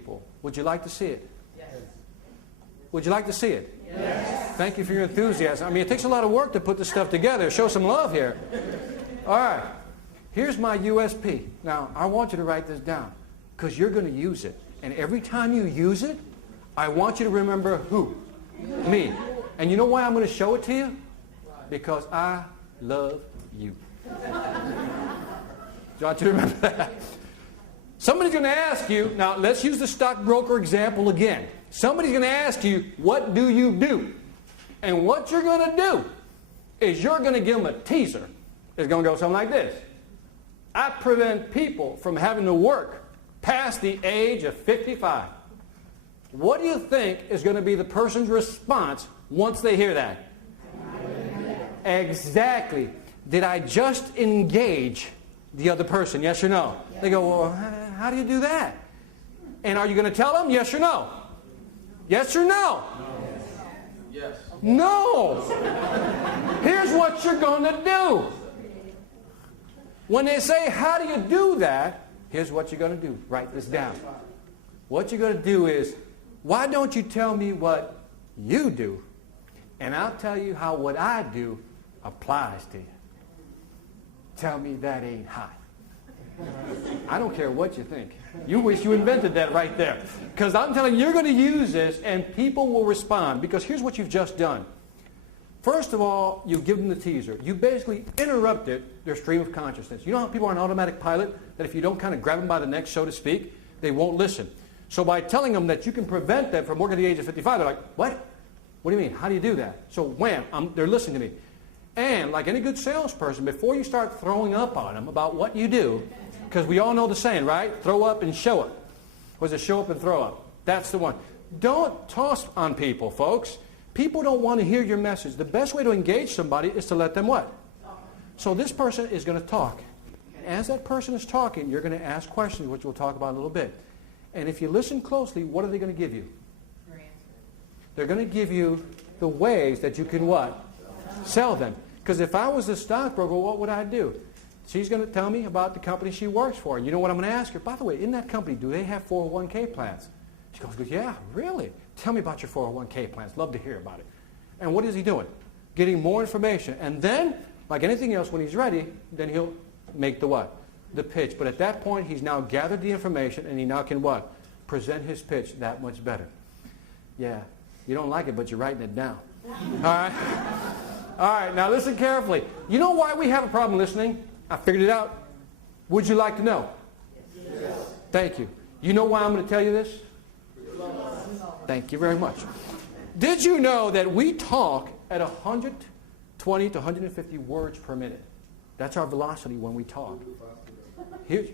people. Would you like to see it? Yes. Would you like to see it? Yes. Thank you for your enthusiasm. I mean, it takes a lot of work to put this stuff together. Show some love here. All right. Here's my USP. Now, I want you to write this down because you're going to use it. And every time you use it, I want you to remember who? Me. And you know why I'm going to show it to you? Because I love you. Do you want you to remember that? Somebody's going to ask you, now let's use the stockbroker example again. Somebody's going to ask you, what do you do? And what you're going to do is you're going to give them a teaser. It's going to go something like this. I prevent people from having to work past the age of 55. What do you think is going to be the person's response once they hear that? Exactly. Did I just engage the other person? Yes or no? Yes. They go, well, how do you do that? And are you going to tell them? Yes or no? Yes or no? Yes. No. Here's what you're going to do. When they say, how do you do that? Here's what you're going to do. Write this down. What you're going to do is, why don't you tell me what you do, and I'll tell you how what I do applies to you. Tell me that ain't hot. I don't care what you think. You wish you invented that right there. Because I'm telling you, you're going to use this, and people will respond. Because here's what you've just done. First of all, you give them the teaser. You basically interrupted their stream of consciousness. You know how people are on automatic pilot? That if you don't kind of grab them by the neck, so to speak, they won't listen. So by telling them that you can prevent them from working at the age of 55, they're like, what? What do you mean? How do you do that? So wham, they're listening to me. And like any good salesperson, before you start throwing up on them about what you do, because we all know the saying, right? Throw up and show up. Was it show up and throw up? That's the one. Don't toss on people, folks. People don't want to hear your message. The best way to engage somebody is to let them what? So this person is going to talk. As that person is talking, you're going to ask questions, which we'll talk about in a little bit. And if you listen closely, what are they going to give you? They're going to give you the ways that you can what? Sell them. Because if I was a stockbroker, what would I do? She's going to tell me about the company she works for. And you know what I'm going to ask her? By the way, in that company, do they have 401k plans? She goes, yeah, really? Tell me about your 401k plans. Love to hear about it. And what is he doing? Getting more information. And then, like anything else, when he's ready, then he'll make the what? The pitch. But at that point, he's now gathered the information, and he now can what? Present his pitch that much better. Yeah, you don't like it, but you're writing it down. All right? All right, now listen carefully. You know why we have a problem listening? I figured it out. Would you like to know? Yes. Thank you. You know why I'm going to tell you this? Thank you very much. Did you know that we talk at 120 to 150 words per minute? That's our velocity when we talk. Here,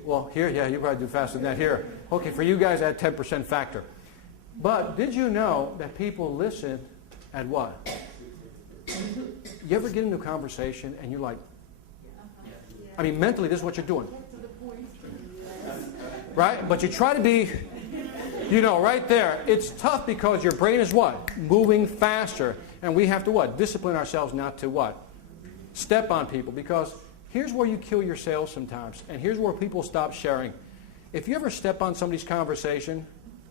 yeah, you probably do faster than that here. Okay, for you guys, that 10% factor. But did you know that people listen at what? You ever get into a conversation and you're like, I mean, mentally, this is what you're doing. Right? But you try to be, right there. It's tough because your brain is what? Moving faster. And we have to what? Discipline ourselves not to what? Step on people. Because here's where you kill your sales sometimes. And here's where people stop sharing. If you ever step on somebody's conversation,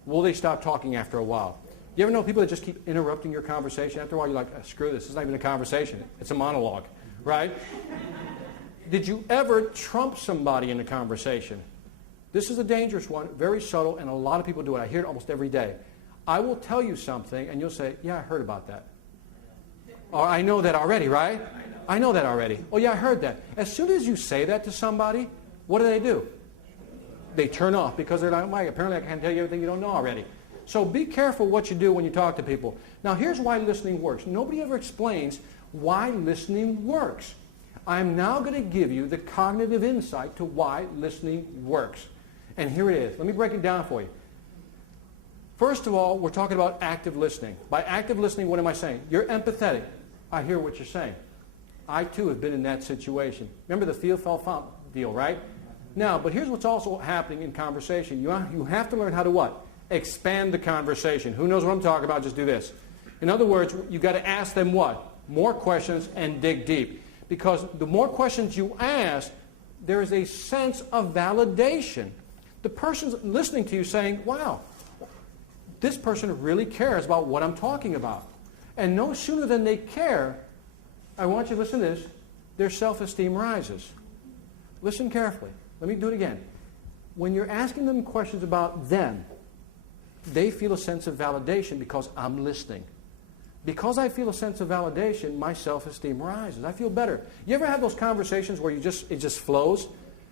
will they stop talking after a while? You ever know people that just keep interrupting your conversation? After a while, you're like, screw this. It's not even a conversation. It's a monologue. Right? Did you ever trump somebody in a conversation? This is a dangerous one, very subtle, and a lot of people do it. I hear it almost every day. I will tell you something, and you'll say, yeah, I heard about that. Or I know that already, right? I know that already. Oh, yeah, I heard that. As soon as you say that to somebody, what do? They turn off because they're like, Mike, apparently I can't tell you everything you don't know already. So be careful what you do when you talk to people. Now, here's why listening works. Nobody ever explains why listening works. I'm now going to give you the cognitive insight to why listening works. And here it is. Let me break it down for you. First of all, we're talking about active listening. By active listening, what am I saying? You're empathetic. I hear what you're saying. I, too, have been in that situation. Remember the field fell fountain deal, right? Now, but here's what's also happening in conversation. You have to learn how to what? Expand the conversation. Who knows what I'm talking about? Just do this. In other words, you've got to ask them what? More questions and dig deep. Because the more questions you ask, there is a sense of validation. The person's listening to you saying, wow, this person really cares about what I'm talking about. And no sooner than they care, I want you to listen to this, their self-esteem rises. Listen carefully. Let me do it again. When you're asking them questions about them, they feel a sense of validation because I'm listening. Because I feel a sense of validation, my self-esteem rises. I feel better. You ever have those conversations where it just flows?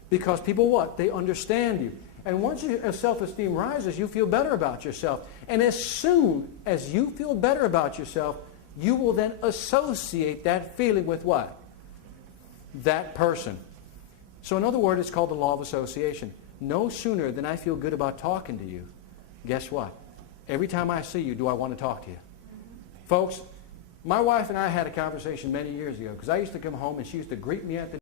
Because people what? They understand you. And once your self-esteem rises, you feel better about yourself. And as soon as you feel better about yourself, you will then associate that feeling with what? That person. So in other words, it's called the law of association. No sooner than I feel good about talking to you, guess what? Every time I see you, do I want to talk to you? Folks, my wife and I had a conversation many years ago because I used to come home and she used to greet me at the